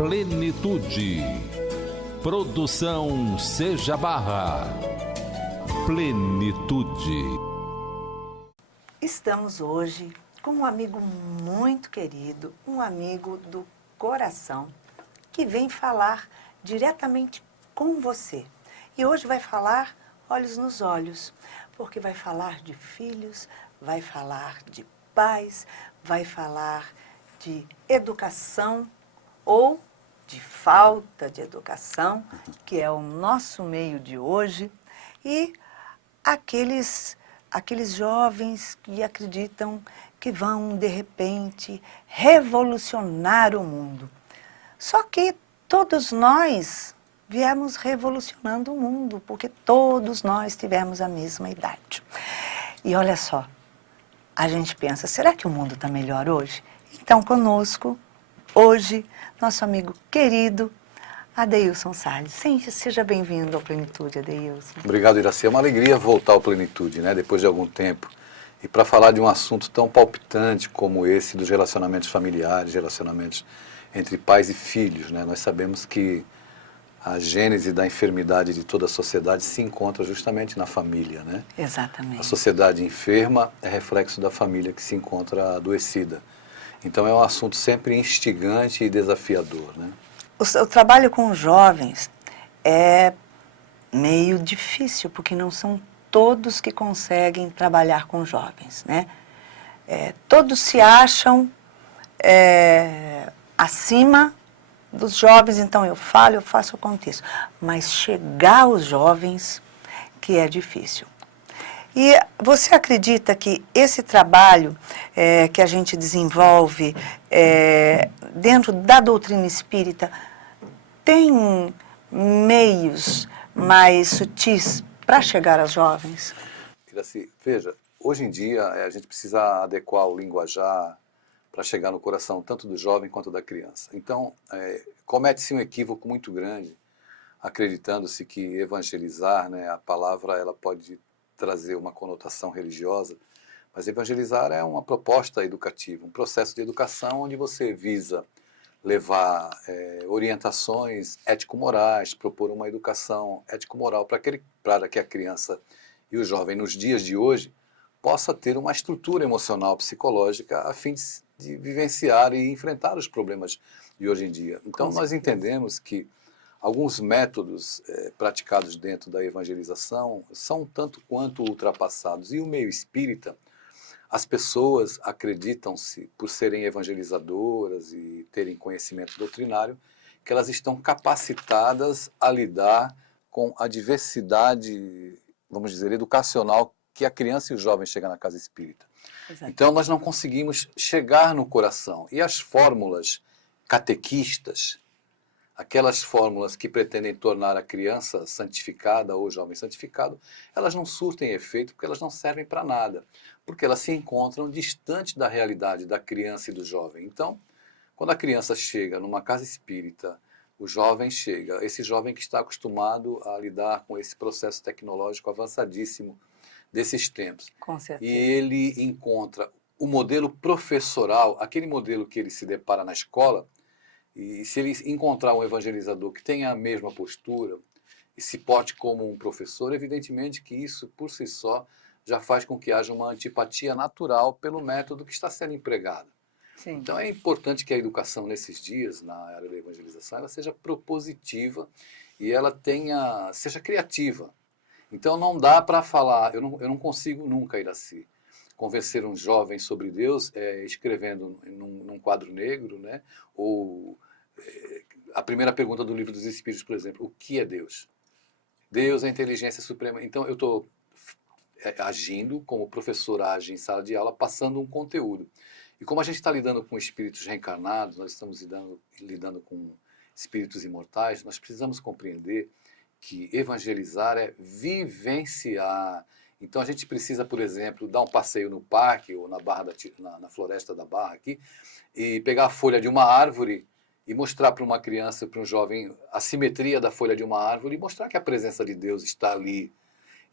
Plenitude. Produção Seja Barra. Plenitude. Estamos hoje com um amigo muito querido, um amigo do coração, que vem falar diretamente com você. E hoje vai falar olhos nos olhos, porque vai falar de filhos, vai falar de pais, vai falar de educação ou de falta de educação, que é o nosso meio de hoje, e aqueles jovens que acreditam que vão, de repente, revolucionar o mundo. Só que todos nós viemos revolucionando o mundo, porque todos nós tivemos a mesma idade. E olha só, a gente pensa, será que o mundo está melhor hoje? Então, conosco, hoje, nosso amigo querido, Adeilson Salles. Seja bem-vindo ao Plenitude, Adeilson. Obrigado, Iraci. É uma alegria voltar ao Plenitude, né, depois de algum tempo. E para falar de um assunto tão palpitante como esse dos relacionamentos familiares, relacionamentos entre pais e filhos, né? Nós sabemos que a gênese da enfermidade de toda a sociedade se encontra justamente na família, né? Exatamente. A sociedade enferma é reflexo da família que se encontra adoecida. Então é um assunto sempre instigante e desafiador, né? O trabalho com jovens é meio difícil, porque não são todos que conseguem trabalhar com jovens, né? Todos se acham acima dos jovens, então eu falo, eu faço, eu aconteço. Mas chegar aos jovens que é difícil. E você acredita que esse trabalho que a gente desenvolve dentro da doutrina espírita tem meios mais sutis para chegar aos jovens? Iraci, veja, hoje em dia a gente precisa adequar o linguajar para chegar no coração tanto do jovem quanto da criança. Então, comete-se um equívoco muito grande, acreditando-se que evangelizar, né, a palavra ela pode trazer uma conotação religiosa, mas evangelizar é uma proposta educativa, um processo de educação onde você visa levar orientações ético-morais, propor uma educação ético-moral para que a criança e o jovem, nos dias de hoje, possa ter uma estrutura emocional, psicológica, a fim de vivenciar e enfrentar os problemas de hoje em dia. Então, nós entendemos que alguns métodos praticados dentro da evangelização são tanto quanto ultrapassados. E o meio espírita, as pessoas acreditam-se, por serem evangelizadoras e terem conhecimento doutrinário, que elas estão capacitadas a lidar com a diversidade, vamos dizer, educacional que a criança e o jovem chegam na casa espírita. Exatamente. Então, nós não conseguimos chegar no coração. E as fórmulas catequistas, aquelas fórmulas que pretendem tornar a criança santificada ou o jovem santificado, elas não surtem efeito porque elas não servem para nada, porque elas se encontram distante da realidade da criança e do jovem. Então, quando a criança chega numa casa espírita, o jovem chega, esse jovem que está acostumado a lidar com esse processo tecnológico avançadíssimo desses tempos. Com certeza. E ele encontra o modelo professoral, aquele modelo que ele se depara na escola, e se ele encontrar um evangelizador que tenha a mesma postura e se porte como um professor, evidentemente que isso, por si só, já faz com que haja uma antipatia natural pelo método que está sendo empregado. Sim. Então é importante que a educação nesses dias, na área da evangelização, ela seja propositiva e ela seja criativa. Então não dá para falar, eu não consigo nunca, Iraci, convencer um jovem sobre Deus escrevendo num quadro negro, né? Ou a primeira pergunta do Livro dos Espíritos, por exemplo, o que é Deus? Deus é a inteligência suprema. Então eu estou agindo como o professor age em sala de aula, passando um conteúdo. E como a gente está lidando com espíritos reencarnados, nós estamos lidando com espíritos imortais, nós precisamos compreender que evangelizar é vivenciar. Então a gente precisa, por exemplo, dar um passeio no parque ou na floresta da Barra aqui e pegar a folha de uma árvore e mostrar para uma criança, para um jovem, a simetria da folha de uma árvore e mostrar que a presença de Deus está ali.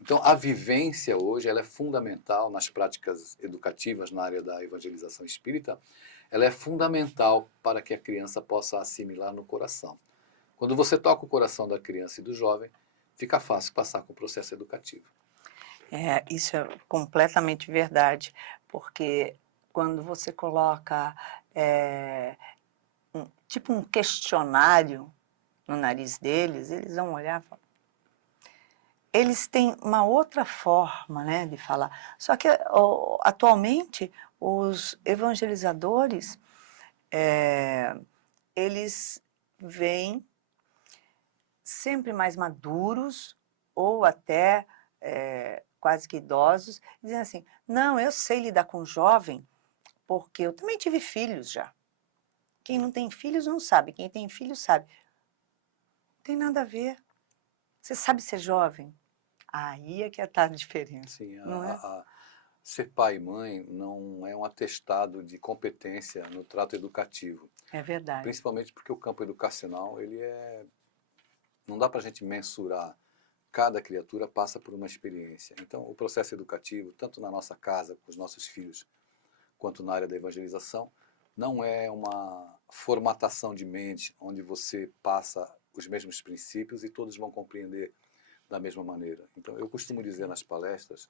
Então a vivência hoje ela é fundamental nas práticas educativas na área da evangelização espírita, ela é fundamental para que a criança possa assimilar no coração. Quando você toca o coração da criança e do jovem, fica fácil passar com o processo educativo. Isso é completamente verdade, porque quando você coloca tipo um questionário no nariz deles, eles vão olhar e falar. Eles têm uma outra forma, né, de falar. Só que atualmente os evangelizadores, eles vêm sempre mais maduros ou até quase que idosos, dizendo assim, não, eu sei lidar com jovem, porque eu também tive filhos já. Quem não tem filhos não sabe, quem tem filhos sabe. Não tem nada a ver. Você sabe ser jovem? Aí é que está a diferença, Sim, não é? ser pai e mãe não é um atestado de competência no trato educativo. É verdade. Principalmente porque o campo educacional, não dá para a gente mensurar. Cada criatura passa por uma experiência. Então, o processo educativo, tanto na nossa casa, com os nossos filhos, quanto na área da evangelização, não é uma formatação de mente onde você passa os mesmos princípios e todos vão compreender da mesma maneira. Então, eu costumo dizer nas palestras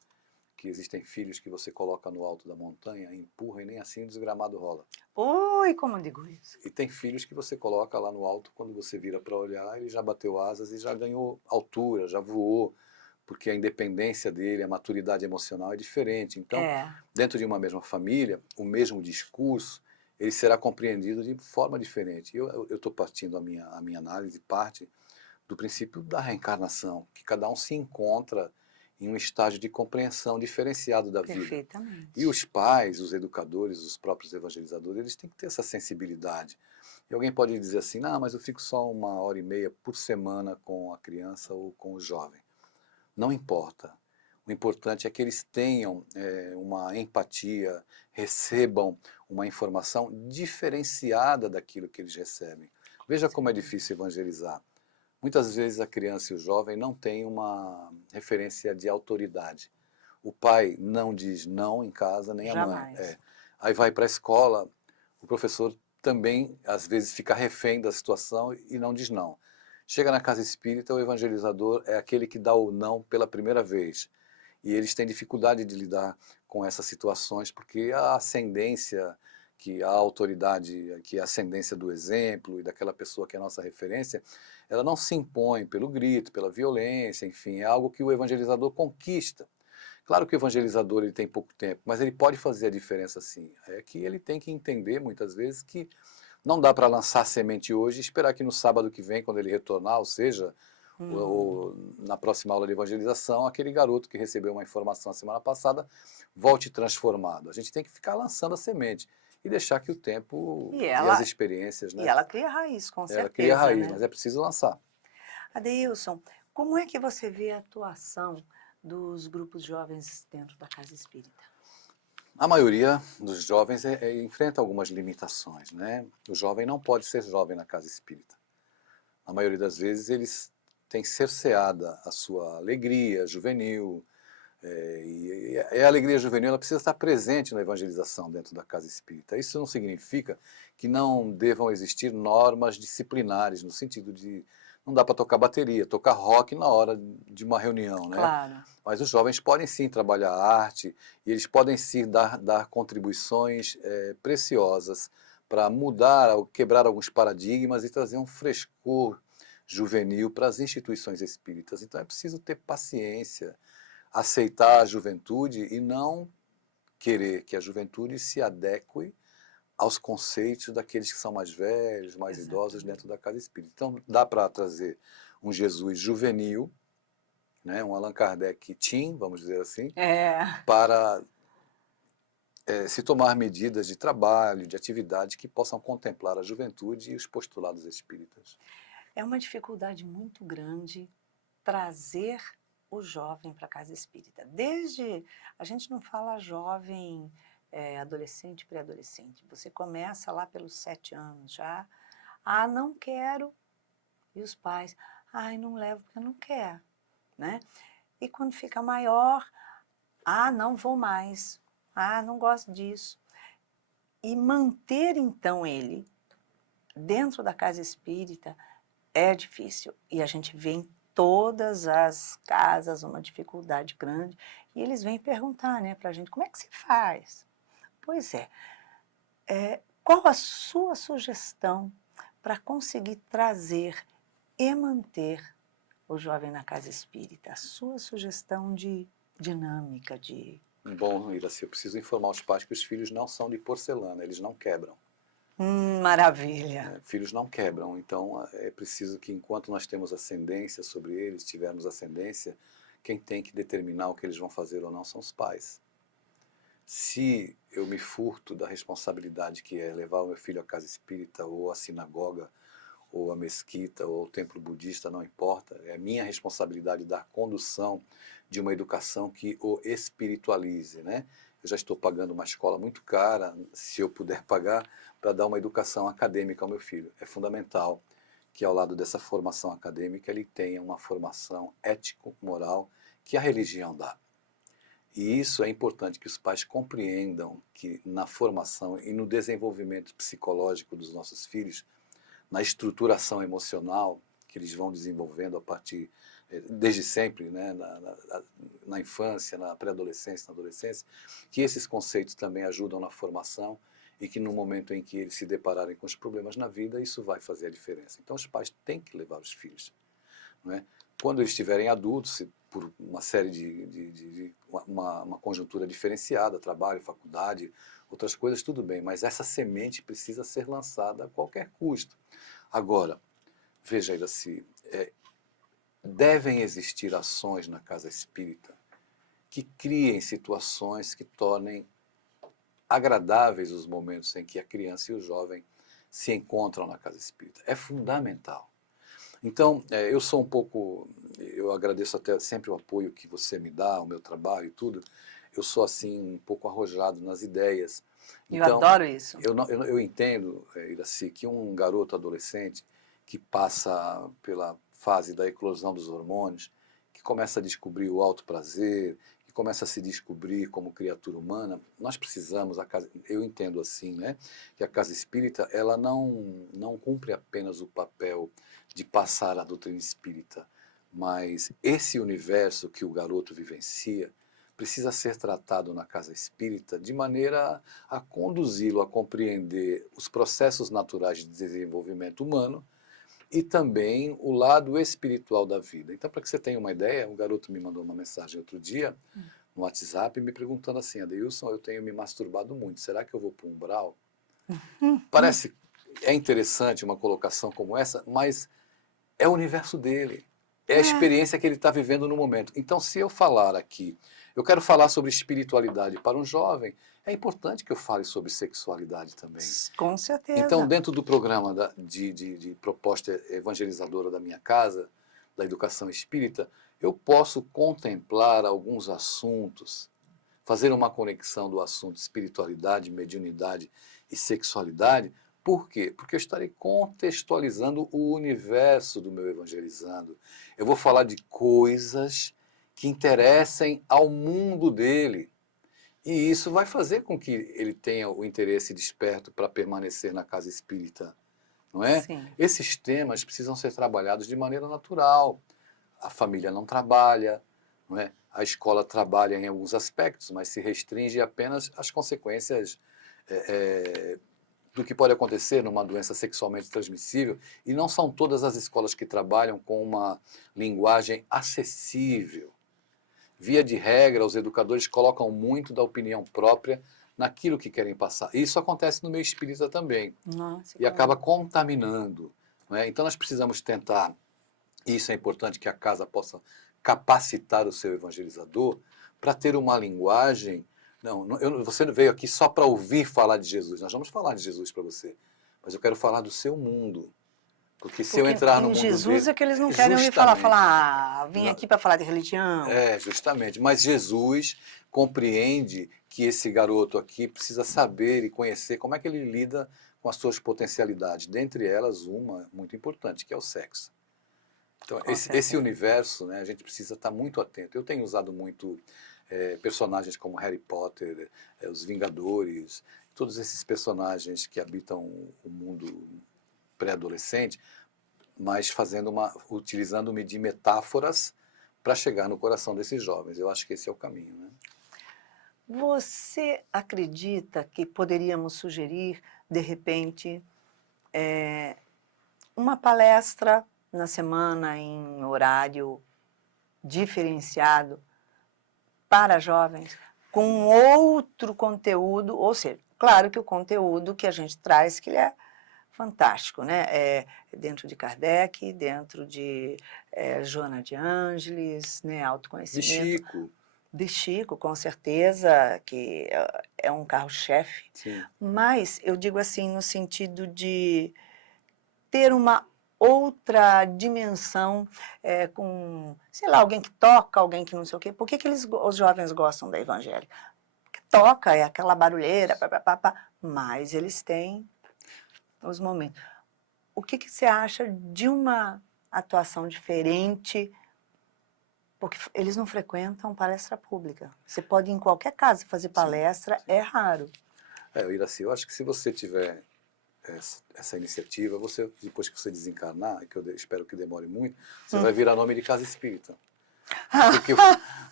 que existem filhos que você coloca no alto da montanha, empurra e nem assim o desgramado rola. Oi, como eu digo isso? E tem filhos que você coloca lá no alto, quando você vira para olhar, ele já bateu asas e já ganhou altura, já voou, porque a independência dele, a maturidade emocional é diferente. Então, dentro de uma mesma família, o mesmo discurso, ele será compreendido de forma diferente. Eu estou partindo, a minha análise parte do princípio da reencarnação, que cada um se encontra em um estágio de compreensão diferenciado da vida. Perfeitamente. E os pais, os educadores, os próprios evangelizadores, eles têm que ter essa sensibilidade. E alguém pode dizer assim, não, mas eu fico só 1h30 por semana com a criança ou com o jovem. Não importa. O importante é que eles tenham uma empatia, recebam uma informação diferenciada daquilo que eles recebem. Veja como é difícil evangelizar. Muitas vezes a criança e o jovem não têm uma referência de autoridade. O pai não diz não em casa, nem a mãe. Jamais. Aí vai para a escola, o professor também, às vezes, fica refém da situação e não diz não. Chega na casa espírita, o evangelizador é aquele que dá o não pela primeira vez. E eles têm dificuldade de lidar com essas situações, porque a ascendência, que a autoridade, que é a ascendência do exemplo e daquela pessoa que é a nossa referência, ela não se impõe pelo grito, pela violência, enfim, é algo que o evangelizador conquista. Claro que o evangelizador ele tem pouco tempo, mas ele pode fazer a diferença sim. É que ele tem que entender muitas vezes que não dá para lançar semente hoje e esperar que no sábado que vem, quando ele retornar, ou seja, ou na próxima aula de evangelização, aquele garoto que recebeu uma informação a semana passada volte transformado. A gente tem que ficar lançando a semente e deixar que o tempo e as experiências, né? E ela cria raiz, com certeza. Ela cria raiz, né? mas é preciso lançar. Adeilson, como é que você vê a atuação dos grupos jovens dentro da casa espírita? A maioria dos jovens enfrenta algumas limitações, né? O jovem não pode ser jovem na casa espírita. A maioria das vezes eles têm cerceada a sua alegria juvenil, e a alegria juvenil ela precisa estar presente na evangelização dentro da casa espírita. Isso não significa que não devam existir normas disciplinares, no sentido de não dá para tocar bateria, tocar rock na hora de uma reunião, né? Claro. Mas os jovens podem sim trabalhar arte e eles podem sim dar contribuições preciosas para mudar, quebrar alguns paradigmas e trazer um frescor juvenil para as instituições espíritas. Então é preciso ter paciência, aceitar a juventude e não querer que a juventude se adeque aos conceitos daqueles que são mais velhos, mais idosos dentro da casa espírita. Então dá para trazer um Jesus juvenil, né, um Allan Kardec teen, vamos dizer assim, para se tomar medidas de trabalho, de atividade que possam contemplar a juventude e os postulados espíritas. É uma dificuldade muito grande trazer o jovem para a casa espírita. Desde, a gente não fala jovem, adolescente, pré-adolescente. Você começa lá pelos 7 anos já. Ah, não quero. E os pais, ai, não levo porque não quer, né? E quando fica maior, ah, não vou mais. Ah, não gosto disso. E manter, então, ele dentro da casa espírita é difícil. E a gente vê em todas as casas uma dificuldade grande. E eles vêm perguntar, né, para a gente, como é que se faz? Pois é, qual a sua sugestão para conseguir trazer e manter o jovem na casa espírita? A sua sugestão de dinâmica, de... Bom, Iraci, eu preciso informar os pais que os filhos não são de porcelana, eles não quebram. Maravilha! Filhos não quebram, então é preciso que enquanto nós temos ascendência sobre eles, tivermos ascendência, quem tem que determinar o que eles vão fazer ou não são os pais. Se eu me furto da responsabilidade que é levar o meu filho à casa espírita, ou à sinagoga, ou à mesquita, ou ao templo budista, não importa, é minha responsabilidade dar condução de uma educação que o espiritualize, né? Eu já estou pagando uma escola muito cara, se eu puder pagar, para dar uma educação acadêmica ao meu filho. É fundamental que ao lado dessa formação acadêmica ele tenha uma formação ético-moral que a religião dá. E isso é importante que os pais compreendam que na formação e no desenvolvimento psicológico dos nossos filhos, na estruturação emocional que eles vão desenvolvendo a partir, desde sempre, né, na infância, na pré-adolescência, na adolescência, que esses conceitos também ajudam na formação e que no momento em que eles se depararem com os problemas na vida, isso vai fazer a diferença. Então os pais têm que levar os filhos, não é? Quando eles estiverem adultos, por uma série uma conjuntura diferenciada, trabalho, faculdade, outras coisas, tudo bem, mas essa semente precisa ser lançada a qualquer custo. Agora, veja, Iraci, devem existir ações na casa espírita que criem situações que tornem agradáveis os momentos em que a criança e o jovem se encontram na casa espírita. É fundamental. Então, eu sou um pouco, eu agradeço até sempre o apoio que você me dá, o meu trabalho e tudo. Eu sou assim um pouco arrojado nas ideias. Eu Então, adoro isso. eu entendo, Iraci, que um garoto adolescente que passa pela fase da eclosão dos hormônios, que começa a descobrir o alto prazer, que começa a se descobrir como criatura humana, nós precisamos, eu entendo assim, né, que a casa espírita ela não cumpre apenas o papel de passar a doutrina espírita, mas esse universo que o garoto vivencia precisa ser tratado na casa espírita de maneira a conduzi-lo a compreender os processos naturais de desenvolvimento humano e também o lado espiritual da vida. Então, para que você tenha uma ideia, um garoto me mandou uma mensagem outro dia no WhatsApp me perguntando assim, Adeilson, eu tenho me masturbado muito, será que eu vou para o umbral? Parece, é interessante uma colocação como essa, mas é o universo dele, é a experiência que ele está vivendo no momento. Então, se eu falar aqui, eu quero falar sobre espiritualidade para um jovem, é importante que eu fale sobre sexualidade também. Com certeza. Então, dentro do programa de proposta evangelizadora da minha casa, da educação espírita, eu posso contemplar alguns assuntos, fazer uma conexão do assunto espiritualidade, mediunidade e sexualidade. Por quê? Porque eu estarei contextualizando o universo do meu evangelizando. Eu vou falar de coisas que interessem ao mundo dele. E isso vai fazer com que ele tenha o interesse desperto para permanecer na casa espírita, não é? Sim. Esses temas precisam ser trabalhados de maneira natural. A família não trabalha, não é? A escola trabalha em alguns aspectos, mas se restringe apenas às consequências do que pode acontecer numa doença sexualmente transmissível, e não são todas as escolas que trabalham com uma linguagem acessível. Via de regra, os educadores colocam muito da opinião própria naquilo que querem passar. Isso acontece no meio espírita também. Nossa, E acaba contaminando. Não é? Então nós precisamos tentar, e isso é importante, que a casa possa capacitar o seu evangelizador para ter uma linguagem. Você não veio aqui só para ouvir falar de Jesus. Nós vamos falar de Jesus para você. Mas eu quero falar do seu mundo. Porque se eu entrar no mundo Jesus dele, é que eles não querem ouvir falar, vim Não. aqui para falar de religião. Justamente. Mas Jesus compreende que esse garoto aqui precisa saber e conhecer como é que ele lida com as suas potencialidades. Dentre elas, uma muito importante, que é o sexo. Então, esse universo, né, a gente precisa estar muito atento. Eu tenho usado muito personagens como Harry Potter, os Vingadores, todos esses personagens que habitam o mundo pré-adolescente, mas utilizando-me de metáforas para chegar no coração desses jovens. Eu acho que esse é o caminho, né? Você acredita que poderíamos sugerir, de repente, uma palestra na semana em horário diferenciado para jovens, com outro conteúdo, ou seja, claro que o conteúdo que a gente traz, que ele é fantástico, né? Dentro de Kardec, dentro de Joana de Ângeles, né? De Autoconhecimento. Chico. De Chico, com certeza, que é um carro-chefe. Sim. Mas eu digo assim, no sentido de ter uma outra dimensão com, sei lá, alguém que toca, alguém que não sei o quê. Por que os jovens gostam da evangélica? Porque toca, é aquela barulheira, pá, pá, pá, pá, mas eles têm os momentos. O que você acha de uma atuação diferente? Porque eles não frequentam palestra pública. Você pode ir em qualquer casa fazer palestra, é raro. Iraci, eu acho que se você tiver essa iniciativa, depois que você desencarnar, que eu espero que demore muito, você vai virar nome de casa espírita.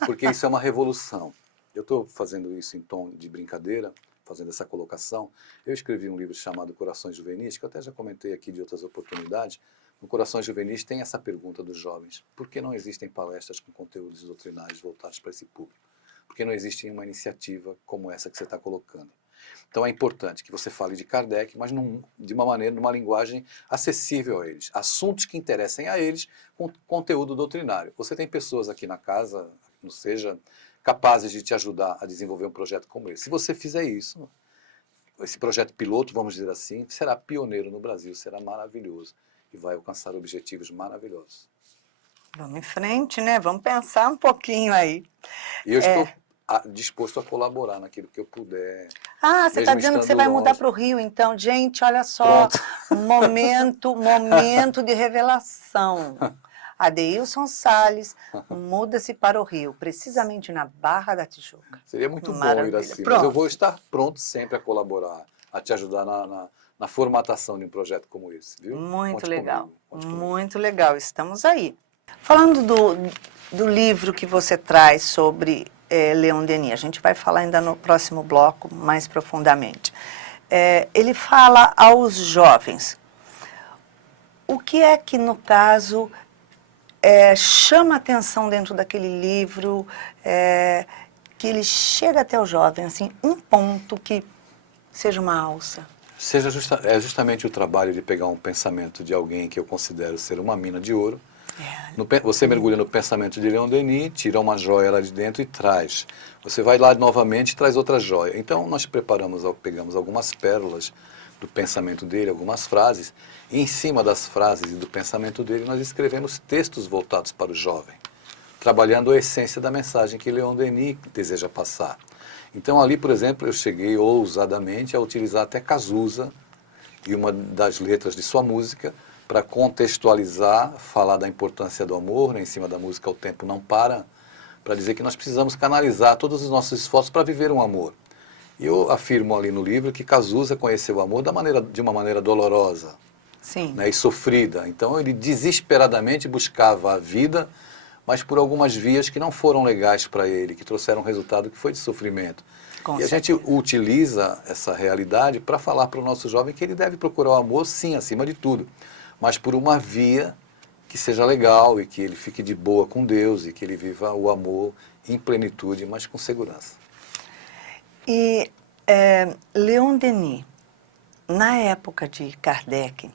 Porque isso é uma revolução. Eu estou fazendo isso em tom de brincadeira, fazendo essa colocação. Eu escrevi um livro chamado Corações Juvenis, que eu até já comentei aqui de outras oportunidades. No Corações Juvenis tem essa pergunta dos jovens: por que não existem palestras com conteúdos doutrinários voltados para esse público? Por que não existe uma iniciativa como essa que você está colocando? Então é importante que você fale de Kardec, mas de uma maneira, numa linguagem acessível a eles. Assuntos que interessem a eles com conteúdo doutrinário. Você tem pessoas aqui na casa, não seja, capazes de te ajudar a desenvolver um projeto como esse. Se você fizer isso, esse projeto piloto, vamos dizer assim, será pioneiro no Brasil, será maravilhoso e vai alcançar objetivos maravilhosos. Vamos em frente, né? Vamos pensar um pouquinho aí. E eu estou disposto a colaborar naquilo que eu puder. Ah, você está dizendo que você vai mudar para o Rio, então. Gente, olha só, momento de revelação. Adeilson Salles muda-se para o Rio, precisamente na Barra da Tijuca. Seria muito bom ir assim, mas eu vou estar pronto sempre a colaborar, a te ajudar na formatação de um projeto como esse, viu? Muito legal, muito legal, estamos aí. Falando do livro que você traz sobre Leon Denis, a gente vai falar ainda no próximo bloco mais profundamente. Ele fala aos jovens. O que é que, no caso, chama atenção dentro daquele livro, que ele chega até o jovem, assim, um ponto que seja uma alça? É justamente o trabalho de pegar um pensamento de alguém que eu considero ser uma mina de ouro. Você mergulha no pensamento de Leon Denis, tira uma joia lá de dentro e traz. Você vai lá novamente e traz outra joia. Então nós pegamos algumas pérolas do pensamento dele, algumas frases, e em cima das frases e do pensamento dele nós escrevemos textos voltados para o jovem, trabalhando a essência da mensagem que Leon Denis deseja passar. Então ali, por exemplo, eu cheguei ousadamente a utilizar até Cazuza e uma das letras de sua música para contextualizar, falar da importância do amor, né, em cima da música O Tempo Não Para dizer que nós precisamos canalizar todos os nossos esforços para viver um amor. E eu afirmo ali no livro que Cazuza conheceu o amor de uma maneira dolorosa. Sim. Né, e sofrida. Então ele desesperadamente buscava a vida, mas por algumas vias que não foram legais para ele, que trouxeram um resultado que foi de sofrimento. Com e a gente utiliza essa realidade para falar para o nosso jovem que ele deve procurar o amor, sim, acima de tudo, mas por uma via que seja legal e que ele fique de boa com Deus e que ele viva o amor em plenitude, mas com segurança. E Leon Denis, na época de Kardec,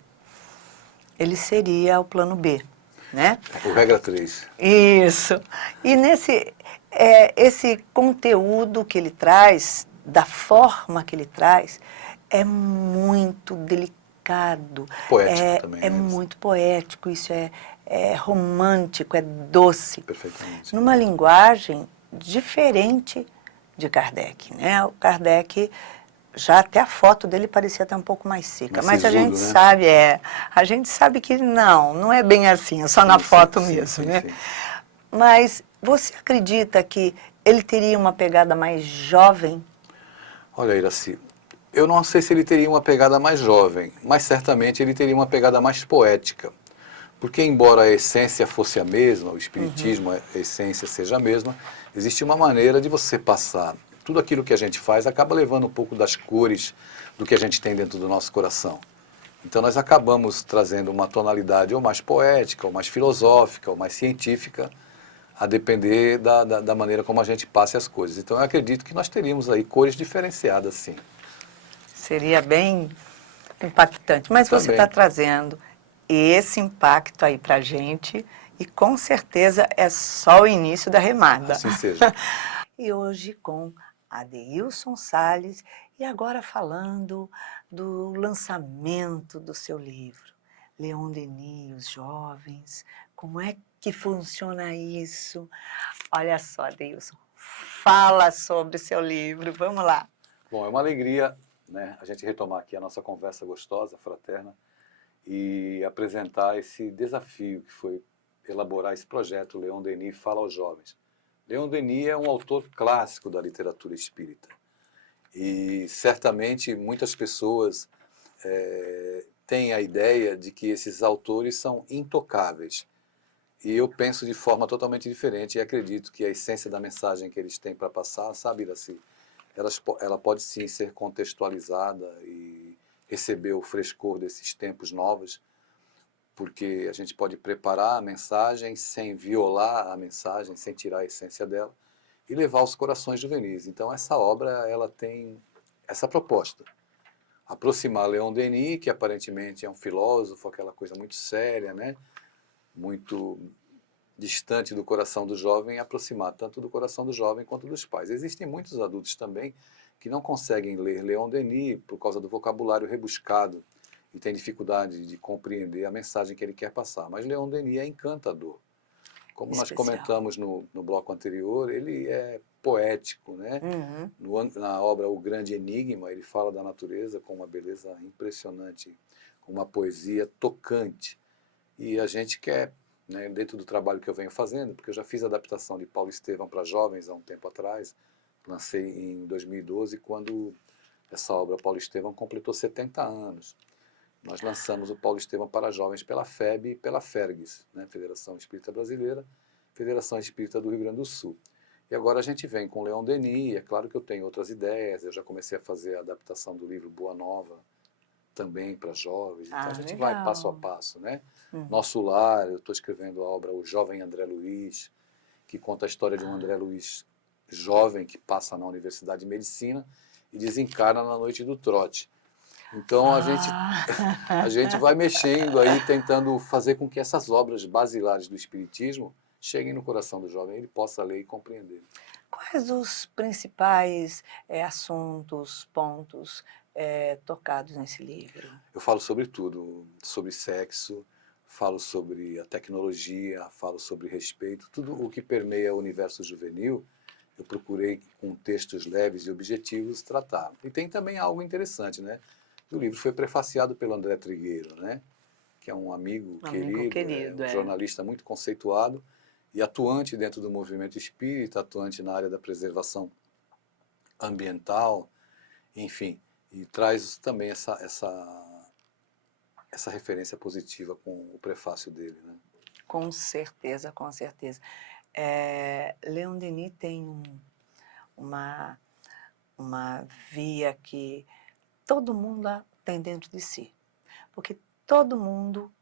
ele seria o plano B, né? O regra 3. Isso. E esse conteúdo que ele traz, da forma que ele traz, é muito delicado. Poético também. É muito poético, isso é romântico, é doce. Perfeitamente. Numa linguagem diferente de Kardec, né? O Kardec, já até a foto dele parecia até um pouco mais seca, mas a gente sabe, a gente sabe que não é bem assim, é só na foto mesmo, né? Sim. Mas você acredita que ele teria uma pegada mais jovem? Olha, Iraci, Eu não sei se ele teria uma pegada mais jovem, mas certamente ele teria uma pegada mais poética. Porque, embora a essência fosse a mesma, o espiritismo, a essência seja a mesma, existe uma maneira de você passar. Tudo aquilo que a gente faz acaba levando um pouco das cores do que a gente tem dentro do nosso coração. Então nós acabamos trazendo uma tonalidade ou mais poética, ou mais filosófica, ou mais científica, a depender da maneira como a gente passa as coisas. Então eu acredito que nós teríamos aí cores diferenciadas, sim. Seria bem impactante. Mas você está Também, trazendo esse impacto aí para a gente e com certeza é só o início da remada. assim seja. E hoje com Adeilson Sales e agora falando do lançamento do seu livro, Leon Denis, Os Jovens, como é que funciona isso? Olha só, Adeilson, fala sobre o seu livro, vamos lá. Bom, é uma alegria, né, a gente retomar aqui a nossa conversa gostosa, fraterna, e apresentar esse desafio que foi elaborar esse projeto Leon Denis Fala aos Jovens. Leon Denis é um autor clássico da literatura espírita e certamente muitas pessoas têm a ideia de que esses autores são intocáveis. E eu penso de forma totalmente diferente e acredito que a essência da mensagem que eles têm para passar, sabe, Iraci, ela pode sim ser contextualizada e receber o frescor desses tempos novos, porque a gente pode preparar a mensagem sem violar a mensagem, sem tirar a essência dela e levar aos corações juvenis. Então essa obra ela tem essa proposta, aproximar Leon Denis, que aparentemente é um filósofo, aquela coisa muito séria, né? Muito distante do coração do jovem, e aproximar tanto do coração do jovem quanto dos pais. Existem muitos adultos também que não conseguem ler Leon Denis por causa do vocabulário rebuscado e tem dificuldade de compreender a mensagem que ele quer passar. Mas Leon Denis é encantador. Como nós Especial. comentamos no bloco anterior, ele é poético, né? Na obra O Grande Enigma, ele fala da natureza com uma beleza impressionante, com uma poesia tocante. E a gente quer, né, dentro do trabalho que eu venho fazendo, porque eu já fiz a adaptação de Paulo Estevam para jovens há um tempo atrás, lancei em 2012, quando essa obra Paulo Estevam completou 70 anos. Nós lançamos o Paulo Estevam para jovens pela FEB e pela FERGS, né, Federação Espírita Brasileira, Federação Espírita do Rio Grande do Sul. E agora a gente vem com Leon Denis, é claro que eu tenho outras ideias, eu já comecei a fazer a adaptação do livro Boa Nova, também para jovens, então a gente vai passo a passo, né? Nosso Lar, eu estou escrevendo a obra O Jovem André Luiz, que conta a história de um André Luiz jovem que passa na Universidade de Medicina e desencarna na noite do trote. Então a gente vai mexendo aí, tentando fazer com que essas obras basilares do Espiritismo cheguem no coração do jovem, ele possa ler e compreender. Quais os principais assuntos, pontos tocados nesse livro? Eu falo sobre tudo, sobre sexo, falo sobre a tecnologia, falo sobre respeito, tudo o que permeia o universo juvenil, eu procurei com textos leves e objetivos tratar. E tem também algo interessante, né? O livro foi prefaciado pelo André Trigueiro, né? Que é um amigo querido, um jornalista muito conceituado e atuante dentro do movimento espírita, atuante na área da preservação ambiental, enfim, e traz também essa referência positiva com o prefácio dele, né? Com certeza, com certeza. Leon Denis tem uma via que todo mundo tem dentro de si, porque todo mundo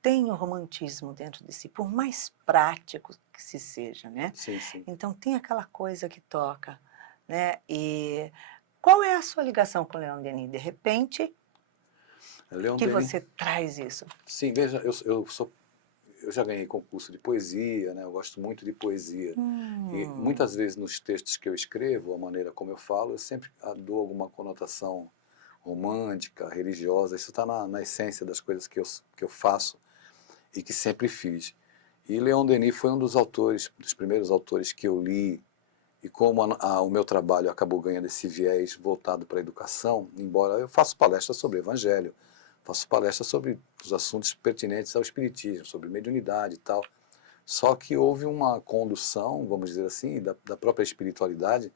tem o romantismo dentro de si, por mais prático que se seja, né? Sim, sim. Então tem aquela coisa que toca, né? E qual é a sua ligação com Leon Denis? De repente, Leon que Denis, você traz isso? sim, veja, eu já ganhei concurso de poesia, né? Eu gosto muito de poesia. E muitas vezes nos textos que eu escrevo, a maneira como eu falo, eu sempre dou alguma conotação romântica, religiosa. Isso está na essência das coisas que eu faço e que sempre fiz. E Leon Denis foi um dos autores, dos primeiros autores que eu li. E como o meu trabalho acabou ganhando esse viés voltado para a educação, embora eu faça palestras sobre evangelho, faço palestras sobre os assuntos pertinentes ao espiritismo, sobre mediunidade e tal. Só que houve uma condução, vamos dizer assim, da própria espiritualidade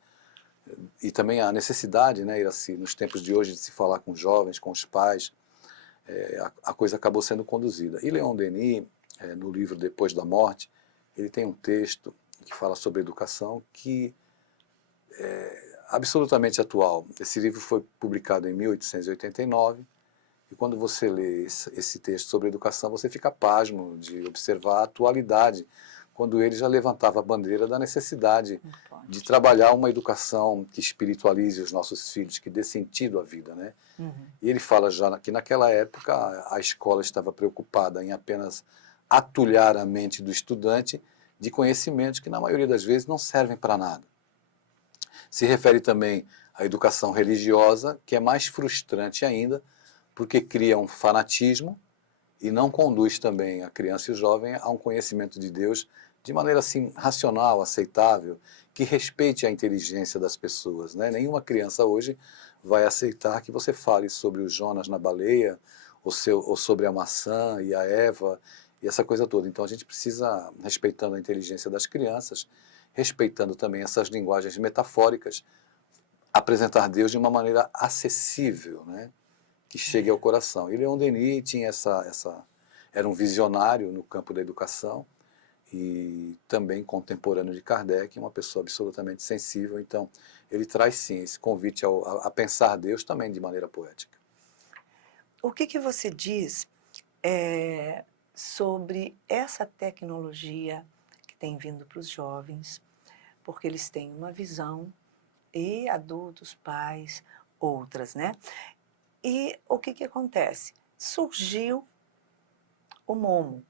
e também a necessidade, né, Iraci, nos tempos de hoje, de se falar com os jovens, com os pais, a coisa acabou sendo conduzida. E Leon Denis, no livro Depois da Morte, ele tem um texto que fala sobre educação que é absolutamente atual. Esse livro foi publicado em 1889, e quando você lê esse texto sobre educação, você fica pasmo de observar a atualidade, quando ele já levantava a bandeira da necessidade de trabalhar uma educação que espiritualize os nossos filhos, que dê sentido à vida, né? E ele fala já que naquela época a escola estava preocupada em apenas atulhar a mente do estudante de conhecimentos que na maioria das vezes não servem para nada. Se refere também à educação religiosa, que é mais frustrante ainda, porque cria um fanatismo e não conduz também a criança e o jovem a um conhecimento de Deus de maneira assim racional, aceitável, que respeite a inteligência das pessoas, né? Nenhuma criança hoje vai aceitar que você fale sobre o Jonas na baleia, ou sobre a maçã e a Eva, e essa coisa toda. Então a gente precisa, respeitando a inteligência das crianças, respeitando também essas linguagens metafóricas, apresentar Deus de uma maneira acessível, né? Que chegue ao coração. E Leon Denis tinha era um visionário no campo da educação e também contemporâneo de Kardec, uma pessoa absolutamente sensível. Então, ele traz sim esse convite a pensar Deus também de maneira poética. O que você diz sobre essa tecnologia que tem vindo para os jovens, porque eles têm uma visão, e adultos, pais, outras, né? E o que acontece? Surgiu o Momo,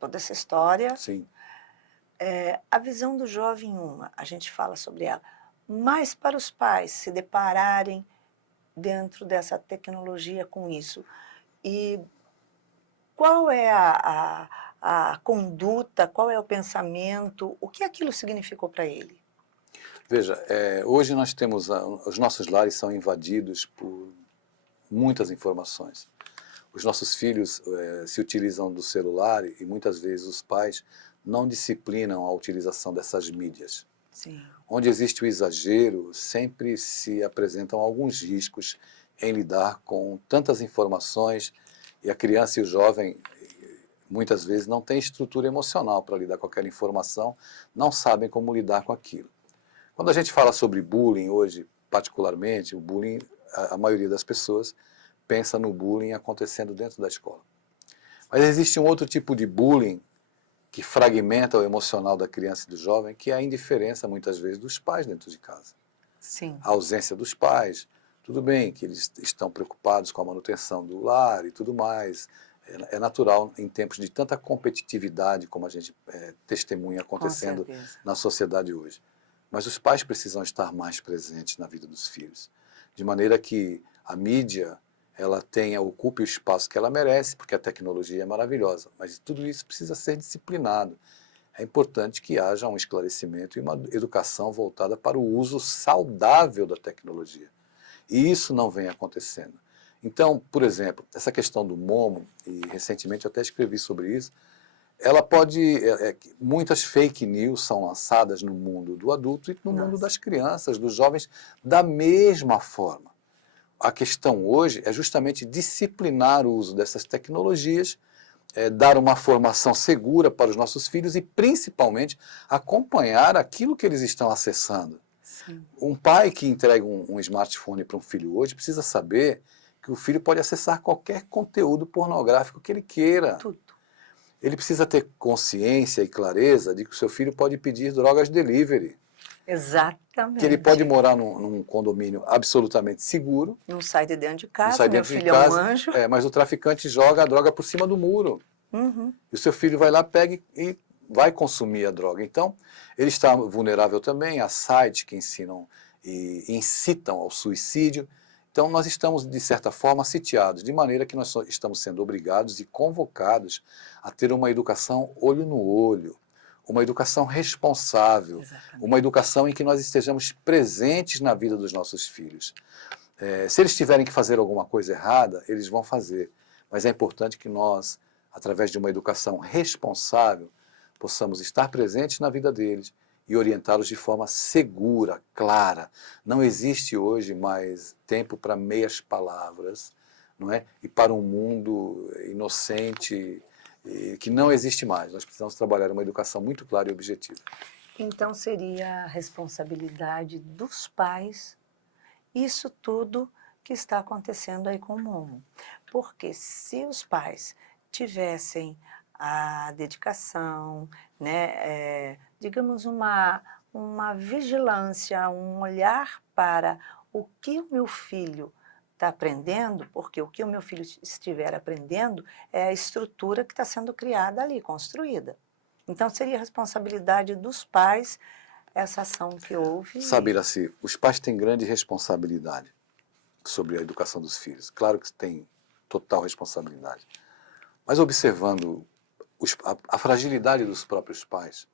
toda essa história. Sim. A visão do jovem a gente fala sobre ela, mas para os pais se depararem dentro dessa tecnologia com isso, e qual é a conduta, qual é o pensamento, o que aquilo significou para ele? Veja, hoje nós temos, os nossos lares são invadidos por muitas informações. Os nossos filhos se utilizam do celular e muitas vezes os pais não disciplinam a utilização dessas mídias. Sim. Onde existe o exagero, sempre se apresentam alguns riscos em lidar com tantas informações, e a criança e o jovem muitas vezes não têm estrutura emocional para lidar com aquela informação, não sabem como lidar com aquilo. Quando a gente fala sobre bullying hoje, particularmente, o bullying, a maioria das pessoas pensa no bullying acontecendo dentro da escola. Mas existe um outro tipo de bullying que fragmenta o emocional da criança e do jovem, que é a indiferença, muitas vezes, dos pais dentro de casa. Sim. A ausência dos pais, tudo bem que eles estão preocupados com a manutenção do lar e tudo mais. É natural em tempos de tanta competitividade como a gente testemunha acontecendo na sociedade hoje. Mas os pais precisam estar mais presentes na vida dos filhos, de maneira que a mídia ela ocupe o espaço que ela merece, porque a tecnologia é maravilhosa, mas tudo isso precisa ser disciplinado. É importante que haja um esclarecimento e uma educação voltada para o uso saudável da tecnologia. E isso não vem acontecendo. Então, por exemplo, essa questão do Momo, e recentemente eu até escrevi sobre isso, ela pode... muitas fake news são lançadas no mundo do adulto e no mundo das crianças, dos jovens, da mesma forma. A questão hoje é justamente disciplinar o uso dessas tecnologias, dar uma formação segura para os nossos filhos e, principalmente, acompanhar aquilo que eles estão acessando. Sim. Um pai que entrega um smartphone para um filho hoje precisa saber que o filho pode acessar qualquer conteúdo pornográfico que ele queira. Tudo. Ele precisa ter consciência e clareza de que o seu filho pode pedir drogas delivery. Exatamente. Que ele pode morar num condomínio absolutamente seguro. Não sai de dentro de casa, sai meu dentro filho de casa, é um anjo. Mas o traficante joga a droga por cima do muro. Uhum. E o seu filho vai lá, pega e vai consumir a droga. Então, ele está vulnerável também a sites que ensinam e incitam ao suicídio. Então, nós estamos, de certa forma, sitiados, de maneira que nós estamos sendo obrigados e convocados a ter uma educação olho no olho, uma educação responsável, Exatamente. uma educação em que nós estejamos presentes na vida dos nossos filhos. Se eles tiverem que fazer alguma coisa errada, eles vão fazer. Mas é importante que nós, através de uma educação responsável, possamos estar presentes na vida deles e orientá-los de forma segura, clara. Não existe hoje mais tempo para meias palavras, não é? E para um mundo inocente que não existe mais. Nós precisamos trabalhar uma educação muito clara e objetiva. Então seria a responsabilidade dos pais isso tudo que está acontecendo aí com o mundo. Porque se os pais tivessem a dedicação, né, digamos uma vigilância, um olhar para o que o meu filho está aprendendo, porque o que o meu filho estiver aprendendo é a estrutura que está sendo criada ali, construída. Então seria responsabilidade dos pais essa ação que houve. Sabe, Iraci, os pais têm grande responsabilidade sobre a educação dos filhos. Claro que tem total responsabilidade. Mas observando a fragilidade dos próprios pais,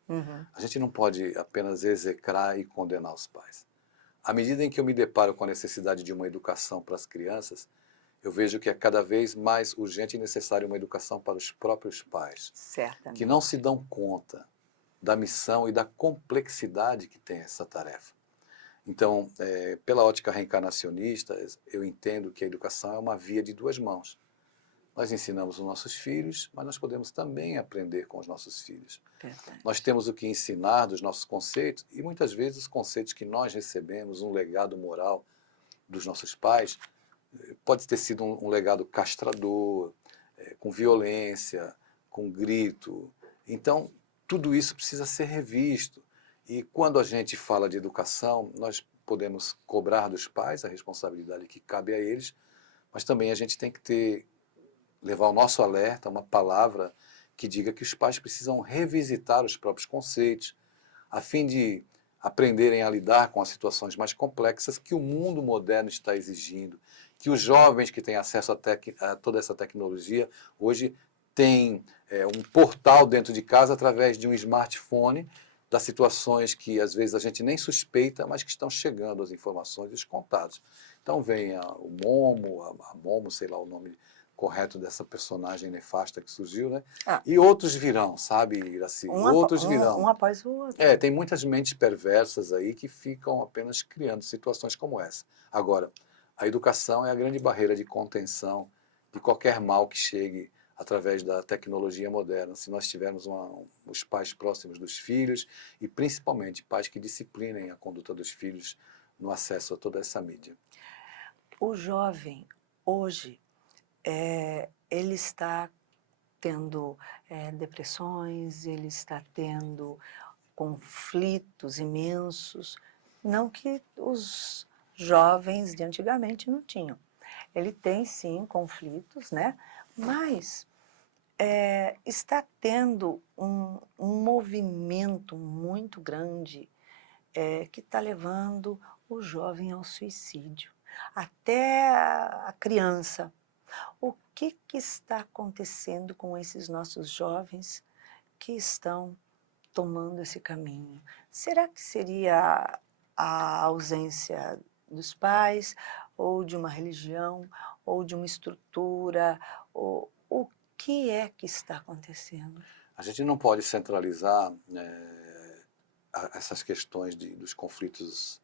a gente não pode apenas execrar e condenar os pais. À medida em que eu me deparo com a necessidade de uma educação para as crianças, eu vejo que é cada vez mais urgente e necessária uma educação para os próprios pais, Certamente. que não se dão conta da missão e da complexidade que tem essa tarefa. Então, pela ótica reencarnacionista, eu entendo que a educação é uma via de duas mãos. Nós ensinamos os nossos filhos, mas nós podemos também aprender com os nossos filhos. Verdade. Nós temos o que ensinar dos nossos conceitos, e muitas vezes os conceitos que nós recebemos, um legado moral dos nossos pais, pode ter sido um legado castrador, com violência, com grito. Então, tudo isso precisa ser revisto. E quando a gente fala de educação, nós podemos cobrar dos pais a responsabilidade que cabe a eles, mas também a gente tem que levar o nosso alerta, uma palavra que diga que os pais precisam revisitar os próprios conceitos, a fim de aprenderem a lidar com as situações mais complexas que o mundo moderno está exigindo, que os jovens que têm acesso a toda essa tecnologia hoje têm um portal dentro de casa através de um smartphone das situações que às vezes a gente nem suspeita, mas que estão chegando as informações e os contatos. Então vem o Momo, a Momo, sei lá o nome correto dessa personagem nefasta que surgiu, né? E outros virão, sabe, Iraci? Outros virão. Um após o outro. Tem muitas mentes perversas aí que ficam apenas criando situações como essa. Agora, a educação é a grande barreira de contenção de qualquer mal que chegue através da tecnologia moderna. Se nós tivermos os pais próximos dos filhos e principalmente pais que disciplinem a conduta dos filhos no acesso a toda essa mídia. O jovem, hoje, ele está tendo depressões, ele está tendo conflitos imensos, não que os jovens de antigamente não tinham. Ele tem sim conflitos, né? Mas está tendo um movimento muito grande que está levando o jovem ao suicídio, até a criança. O que está acontecendo com esses nossos jovens que estão tomando esse caminho? Será que seria a ausência dos pais, ou de uma religião, ou de uma estrutura? O que é que está acontecendo? A gente não pode centralizar essas questões dos conflitos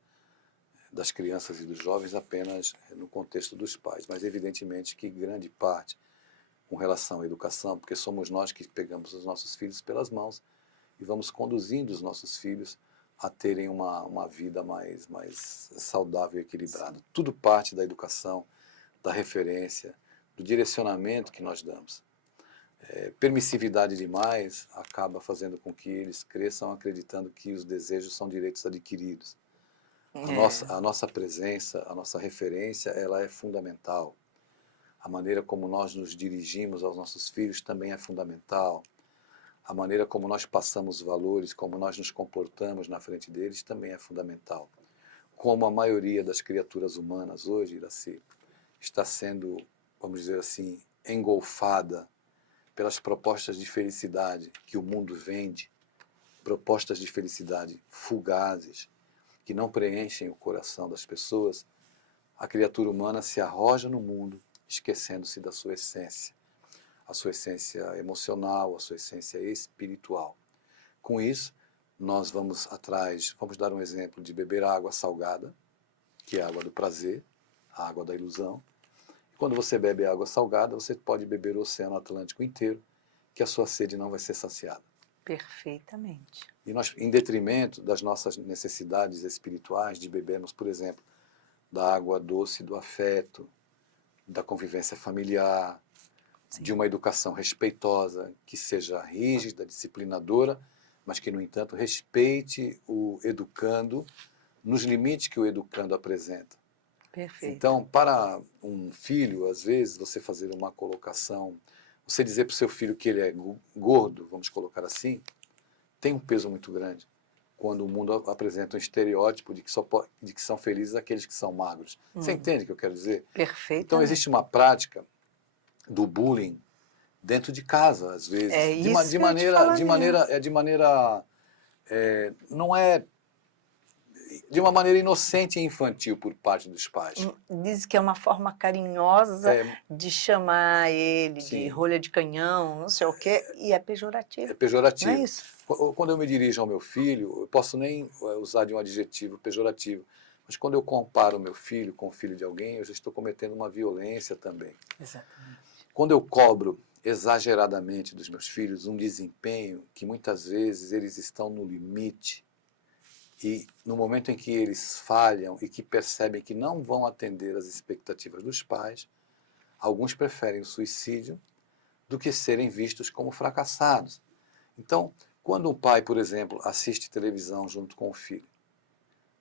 das crianças e dos jovens apenas no contexto dos pais, mas evidentemente que grande parte com relação à educação, porque somos nós que pegamos os nossos filhos pelas mãos e vamos conduzindo os nossos filhos a terem uma vida mais saudável e equilibrada. Sim. Tudo parte da educação, da referência, do direcionamento que nós damos. Permissividade demais acaba fazendo com que eles cresçam acreditando que os desejos são direitos adquiridos. A nossa presença, a nossa referência, ela é fundamental. A maneira como nós nos dirigimos aos nossos filhos também é fundamental. A maneira como nós passamos valores, como nós nos comportamos na frente deles também é fundamental. Como a maioria das criaturas humanas hoje, Iraci, está sendo, vamos dizer assim, engolfada pelas propostas de felicidade que o mundo vende, propostas de felicidade fugazes, que não preenchem o coração das pessoas, a criatura humana se arroja no mundo, esquecendo-se da sua essência, a sua essência emocional, a sua essência espiritual. Com isso, nós vamos atrás, vamos dar um exemplo de beber água salgada, que é a água do prazer, a água da ilusão. E quando você bebe água salgada, você pode beber o Oceano Atlântico inteiro, que a sua sede não vai ser saciada. Perfeitamente. E nós, em detrimento das nossas necessidades espirituais, de bebermos, por exemplo, da água doce do afeto, da convivência familiar, de uma educação respeitosa, que seja rígida, disciplinadora, mas que, no entanto, respeite o educando nos limites que o educando apresenta. Perfeito. Então, para um filho, às vezes, você fazer uma colocação, você dizer para o seu filho que ele é gordo, vamos colocar assim, tem um peso muito grande. Quando o mundo apresenta um estereótipo de que são felizes aqueles que são magros. Você entende o que eu quero dizer? Perfeitamente. Então, existe uma prática do bullying dentro de casa, às vezes. É isso que eu ia te falar mesmo. Não é de uma maneira inocente e infantil por parte dos pais. Diz que é uma forma carinhosa de chamar ele de Sim. rolha de canhão, não sei o quê, e é pejorativo. É pejorativo. Não é isso? Quando eu me dirijo ao meu filho, eu posso nem usar de um adjetivo pejorativo, mas quando eu comparo o meu filho com o filho de alguém, eu já estou cometendo uma violência também. Exatamente. Quando eu cobro exageradamente dos meus filhos um desempenho que muitas vezes eles estão no limite, e no momento em que eles falham e que percebem que não vão atender às expectativas dos pais, alguns preferem o suicídio do que serem vistos como fracassados. Então, quando um pai, por exemplo, assiste televisão junto com o filho,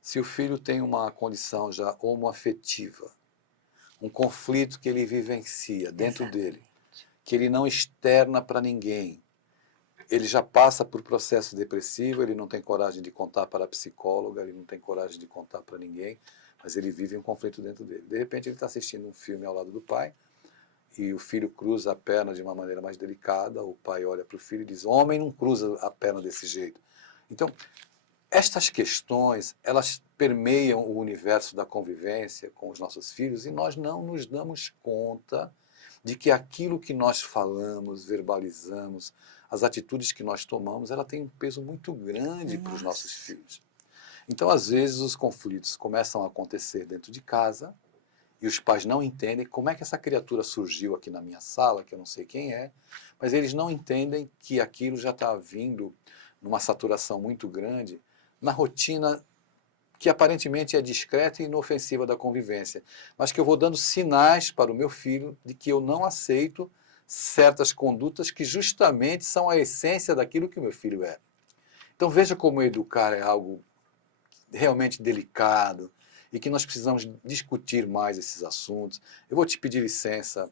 se o filho tem uma condição já homoafetiva, um conflito que ele vivencia dentro dele, que ele não externa para ninguém, ele já passa por processo depressivo, ele não tem coragem de contar para a psicóloga, ele não tem coragem de contar para ninguém, mas ele vive um conflito dentro dele. De repente ele está assistindo um filme ao lado do pai, e o filho cruza a perna de uma maneira mais delicada, o pai olha para o filho e diz, homem não cruza a perna desse jeito. Então, estas questões, elas permeiam o universo da convivência com os nossos filhos e nós não nos damos conta de que aquilo que nós falamos, verbalizamos, as atitudes que nós tomamos, ela tem um peso muito grande para os nossos filhos. Então, às vezes, os conflitos começam a acontecer dentro de casa e os pais não entendem como é que essa criatura surgiu aqui na minha sala, que eu não sei quem é, mas eles não entendem que aquilo já está vindo numa saturação muito grande na rotina que aparentemente é discreta e inofensiva da convivência, mas que eu vou dando sinais para o meu filho de que eu não aceito certas condutas que justamente são a essência daquilo que o meu filho é. Então veja como educar é algo realmente delicado e que nós precisamos discutir mais esses assuntos. Eu vou te pedir licença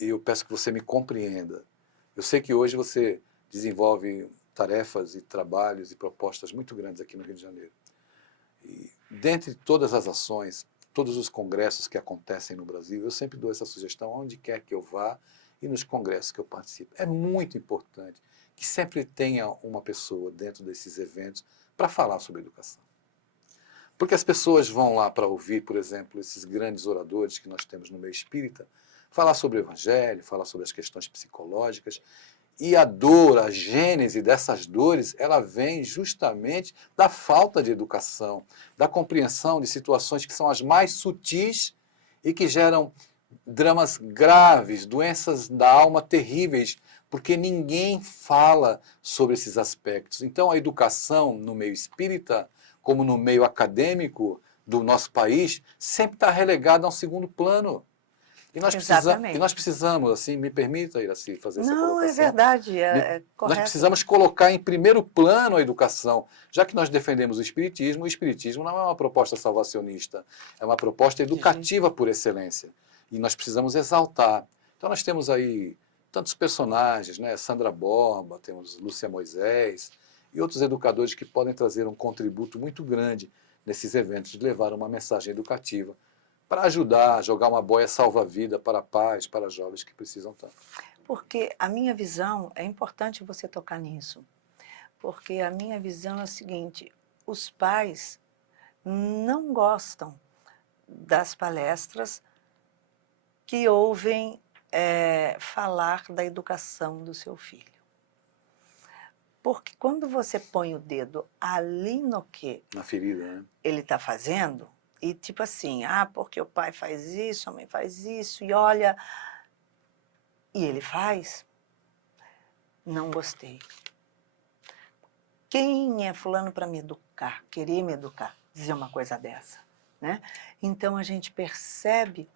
e eu peço que você me compreenda. Eu sei que hoje você desenvolve tarefas e trabalhos e propostas muito grandes aqui no Rio de Janeiro. E, dentre todas as ações, todos os congressos que acontecem no Brasil, eu sempre dou essa sugestão onde quer que eu vá e nos congressos que eu participo. É muito importante que sempre tenha uma pessoa dentro desses eventos para falar sobre educação. Porque as pessoas vão lá para ouvir, por exemplo, esses grandes oradores que nós temos no meio espírita, falar sobre o evangelho, falar sobre as questões psicológicas, e a dor, a gênese dessas dores, ela vem justamente da falta de educação, da compreensão de situações que são as mais sutis e que geram dramas graves, doenças da alma terríveis, porque ninguém fala sobre esses aspectos. Então, a educação no meio espírita, como no meio acadêmico do nosso país, sempre está relegada a um segundo plano. E nós precisamos, assim, me permita, Iracy, fazer essa colocação. Não, é verdade, é correto. Nós precisamos colocar em primeiro plano a educação. Já que nós defendemos o Espiritismo não é uma proposta salvacionista, é uma proposta educativa por excelência. E nós precisamos exaltar. Então nós temos aí tantos personagens, né? Sandra Borba, temos Lúcia Moisés e outros educadores que podem trazer um contributo muito grande nesses eventos, de levar uma mensagem educativa para ajudar a jogar uma boia salva-vida para pais, para jovens que precisam tanto. Porque a minha visão, é importante você tocar nisso, porque a minha visão é a seguinte, os pais não gostam das palestras que ouvem falar da educação do seu filho. Porque quando você põe o dedo ali no que Na ferida, né? ele está fazendo, e tipo assim, porque o pai faz isso, a mãe faz isso, e olha, e ele faz, não gostei. Quem é fulano para me educar, querer me educar, dizer uma coisa dessa, né? Então a gente percebe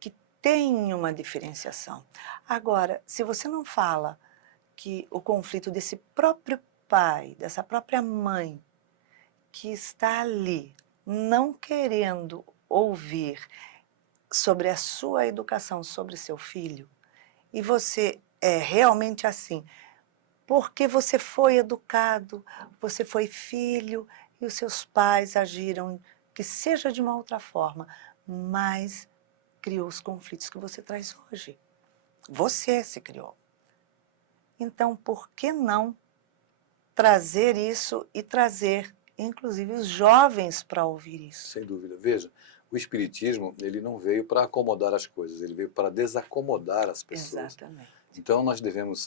que tem uma diferenciação. Agora, se você não fala que o conflito desse próprio pai, dessa própria mãe, que está ali, não querendo ouvir sobre a sua educação, sobre seu filho, e você é realmente assim, porque você foi educado, você foi filho, e os seus pais agiram, que seja de uma outra forma, mas criou os conflitos que você traz hoje. Você se criou. Então, por que não trazer isso e trazer, inclusive, os jovens para ouvir isso? Sem dúvida. Veja, o Espiritismo, ele não veio para acomodar as coisas, ele veio para desacomodar as pessoas. Exatamente. Então nós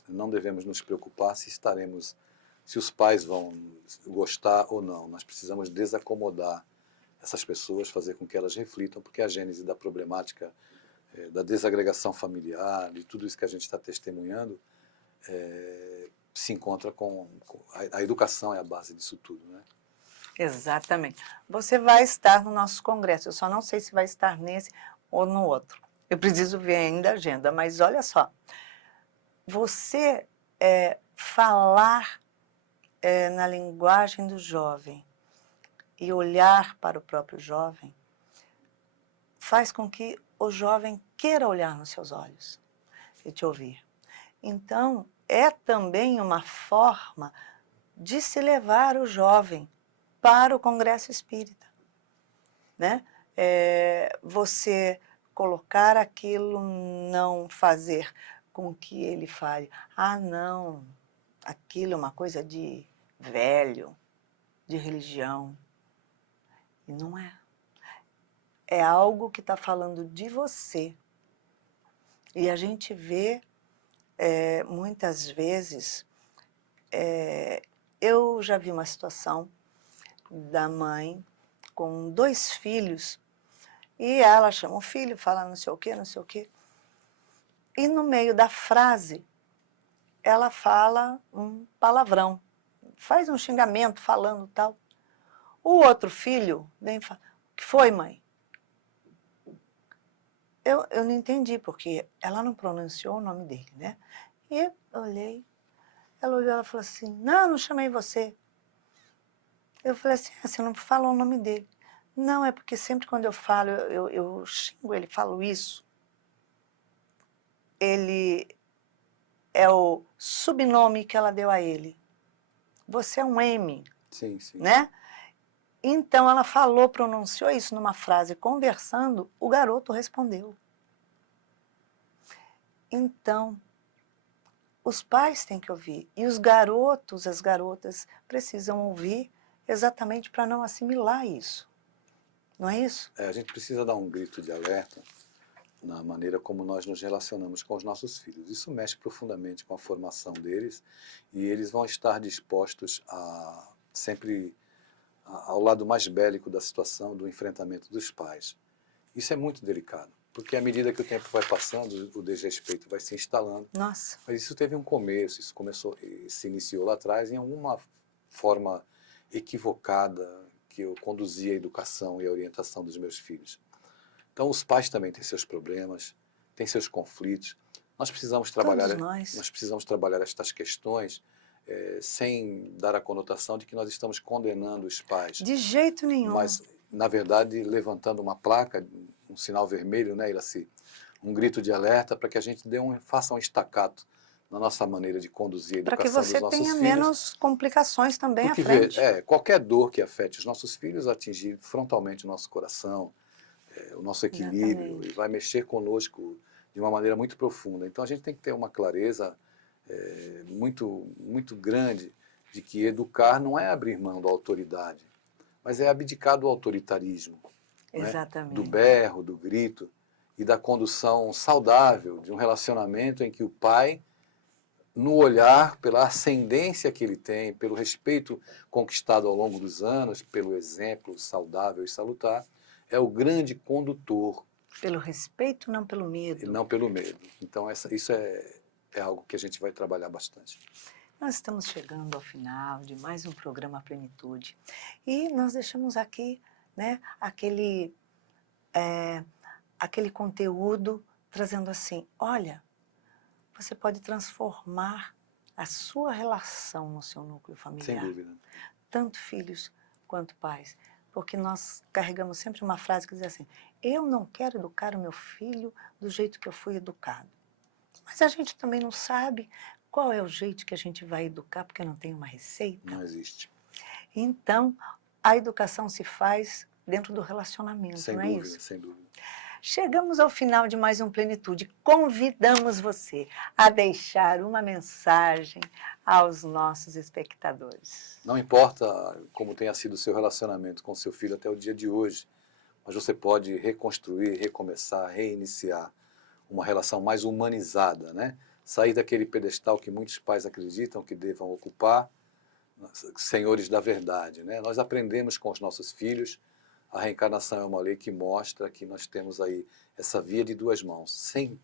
não devemos nos preocupar se os pais vão gostar ou não. Nós precisamos desacomodar essas pessoas, fazer com que elas reflitam, porque a gênese da problemática da desagregação familiar, de tudo isso que a gente está testemunhando, se encontra com a educação é a base disso tudo, né? Exatamente. Você vai estar no nosso congresso, eu só não sei se vai estar nesse ou no outro. Eu preciso ver ainda a agenda, mas olha só, você falar na linguagem do jovem e olhar para o próprio jovem faz com que o jovem queira olhar nos seus olhos e te ouvir. Então, é também uma forma de se levar o jovem para o Congresso Espírita, né? Você colocar aquilo, não fazer com que ele fale, não, aquilo é uma coisa de velho, de religião. E não é. É algo que está falando de você. E a gente vê, muitas vezes, eu já vi uma situação da mãe com 2 filhos, e ela chama o filho, fala não sei o quê, não sei o quê. E no meio da frase, ela fala um palavrão, faz um xingamento falando tal. O outro filho vem e fala, o que foi, mãe? Eu não entendi, porque ela não pronunciou o nome dele, né? E eu olhei, ela olhou, ela falou assim, não chamei você. Eu falei assim, você não falou o nome dele. Não, é porque sempre quando eu falo, eu xingo ele, falo isso. Ele é o subnome que ela deu a ele. Você é um M, Sim, sim. né? Então ela falou, pronunciou isso numa frase, conversando, o garoto respondeu. Então, os pais têm que ouvir, e os garotos, as garotas, precisam ouvir exatamente para não assimilar isso. Não é isso? A gente precisa dar um grito de alerta na maneira como nós nos relacionamos com os nossos filhos. Isso mexe profundamente com a formação deles e eles vão estar dispostos a sempre ao lado mais bélico da situação, do enfrentamento dos pais. Isso é muito delicado, porque à medida que o tempo vai passando, o desrespeito vai se instalando. Nossa. Mas isso teve um começo, se iniciou lá atrás em alguma forma equivocada que eu conduzia a educação e a orientação dos meus filhos. Então os pais também têm seus problemas, têm seus conflitos. Nós precisamos trabalhar estas questões sem dar a conotação de que nós estamos condenando os pais. De jeito nenhum. Mas, na verdade, levantando uma placa, um sinal vermelho, né, Iraci? Um grito de alerta para que a gente faça um estacato na nossa maneira de conduzir a educação dos nossos filhos. Para que você tenha menos complicações também Porque, à frente. qualquer dor que afete os nossos filhos atingir frontalmente o nosso coração, o nosso equilíbrio, Exatamente. e vai mexer conosco de uma maneira muito profunda. Então a gente tem que ter uma clareza muito, muito grande de que educar não é abrir mão da autoridade, mas é abdicar do autoritarismo, Exatamente. do berro, do grito e da condução saudável de um relacionamento em que o pai no olhar, pela ascendência que ele tem, pelo respeito conquistado ao longo dos anos, pelo exemplo saudável e salutar, é o grande condutor. Pelo respeito, não pelo E medo. não pelo medo. Então, isso é algo que a gente vai trabalhar bastante. Nós estamos chegando ao final de mais um programa Plenitude. E nós deixamos aqui, né, aquele conteúdo trazendo assim, olha, você pode transformar a sua relação no seu núcleo familiar. Sem dúvida. Tanto filhos quanto pais. Porque nós carregamos sempre uma frase que diz assim, eu não quero educar o meu filho do jeito que eu fui educado. Mas a gente também não sabe qual é o jeito que a gente vai educar, porque não tem uma receita. Não existe. Então, a educação se faz dentro do relacionamento, Sem não é dúvida, isso? sem dúvida. Chegamos ao final de mais um Plenitude. Convidamos você a deixar uma mensagem aos nossos espectadores. Não importa como tenha sido o seu relacionamento com seu filho até o dia de hoje, mas você pode reconstruir, recomeçar, reiniciar uma relação mais humanizada, né? Sair daquele pedestal que muitos pais acreditam que devam ocupar, senhores da verdade, né? Nós aprendemos com os nossos filhos. A reencarnação é uma lei que mostra que nós temos aí essa via de duas mãos, sem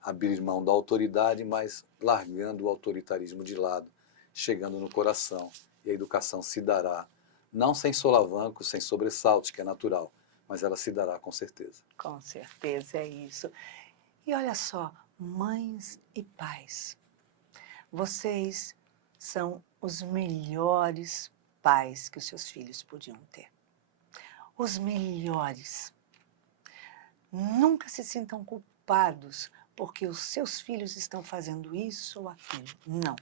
abrir mão da autoridade, mas largando o autoritarismo de lado, chegando no coração. E a educação se dará, não sem solavancos, sem sobressaltos, que é natural, mas ela se dará com certeza. Com certeza é isso. E olha só, mães e pais, vocês são os melhores pais que os seus filhos podiam ter. Os melhores. Nunca se sintam culpados porque os seus filhos estão fazendo isso ou aquilo. Não.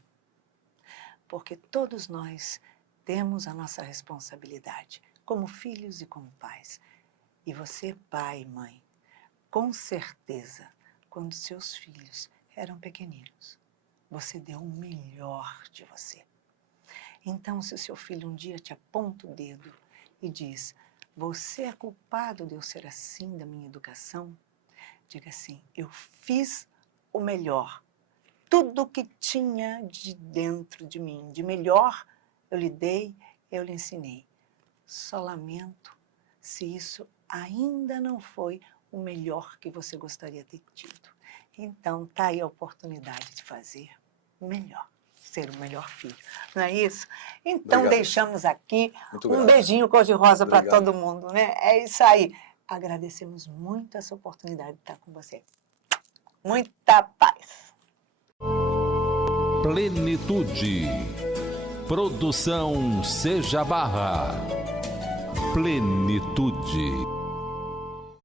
Porque todos nós temos a nossa responsabilidade, como filhos e como pais. E você, pai e mãe, com certeza, quando seus filhos eram pequeninos, você deu o melhor de você. Então, se o seu filho um dia te aponta o dedo e diz, você é culpado de eu ser assim da minha educação? Diga assim, eu fiz o melhor. Tudo que tinha de dentro de mim, de melhor, eu lhe dei, eu lhe ensinei. Só lamento se isso ainda não foi o melhor que você gostaria de ter tido. Então, está aí a oportunidade de fazer melhor, ser o melhor filho. Não é isso? Então, Obrigado. Deixamos aqui Muito um grato. beijinho cor-de-rosa para Obrigado. todo mundo, né? É isso aí. Agradecemos muito essa oportunidade de estar com você. Muita paz. Plenitude. Produção Seja Barra. Plenitude.